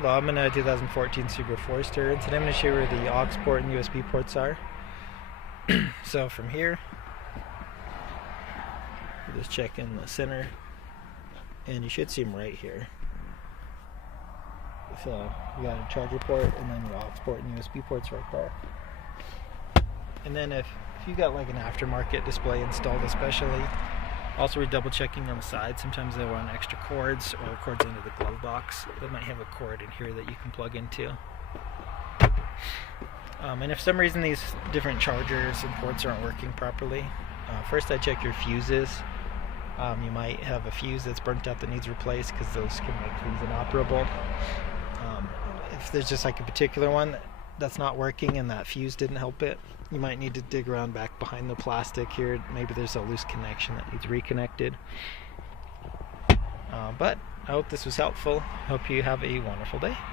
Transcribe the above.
Hello, I'm in a 2014 Subaru Forester, and today I'm going to show you where the AUX port and USB ports are. So from here, you just check in the center, and you should see them right here. So you got a charger port, and then your AUX port and USB ports right there. And then if you got like an aftermarket display installed especially, also we're double checking on the side. Sometimes they run extra cords or cords into the glove box. They might have a cord in here that you can plug into. And if for some reason these different chargers and ports aren't working properly, first I check your fuses. You might have a fuse that's burnt out that needs replaced, because those can make these inoperable. If there's just like a particular one that's not working and that fuse didn't help it, you might need to dig around back behind the plastic here. Maybe there's a loose connection that needs reconnected. But I hope this was helpful. Hope you have a wonderful day.